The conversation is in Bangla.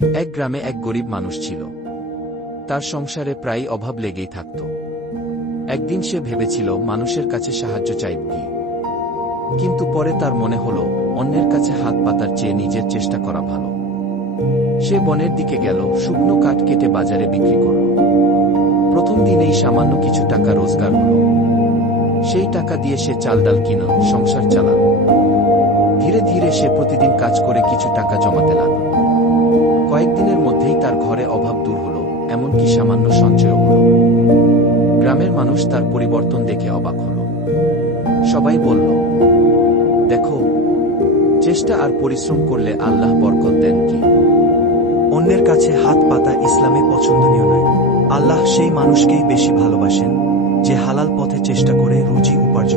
এক গ্রামে এক গরিব মানুষ ছিল। তার সংসারে প্রায় অভাব লেগেই থাকত। একদিন সে ভেবেছিল, মানুষের কাছে সাহায্য চাইব কি? কিন্তু পরে তার মনে হল, অন্যের কাছে হাত পাতার চেয়ে নিজের চেষ্টা করা ভালো। সে বনের দিকে গেল, শুকনো কাঠ কেটে বাজারে বিক্রি করল। প্রথম দিনেই সামান্য কিছু টাকা রোজগার হল। সেই টাকা দিয়ে সে চাল ডাল কিনল, সংসার চালাল। ধীরে ধীরে সে প্রতিদিন কাজ করে কিছু টাকা জমাতে লাগল। কয়েকদিনের মধ্যেই তার ঘরে অভাব দূর হল, এমনকি সামান্য সঞ্চয় হল। গ্রামের মানুষ তার পরিবর্তন দেখে অবাক হল। সবাই বলল, দেখো, চেষ্টা আর পরিশ্রম করলে আল্লাহ বরকত দেন কি? অন্যের কাছে হাত পাতা ইসলামে পছন্দনীয় নয়। আল্লাহ সেই মানুষকেই বেশি ভালোবাসেন, যে হালাল পথে চেষ্টা করে রুজি উপার্জন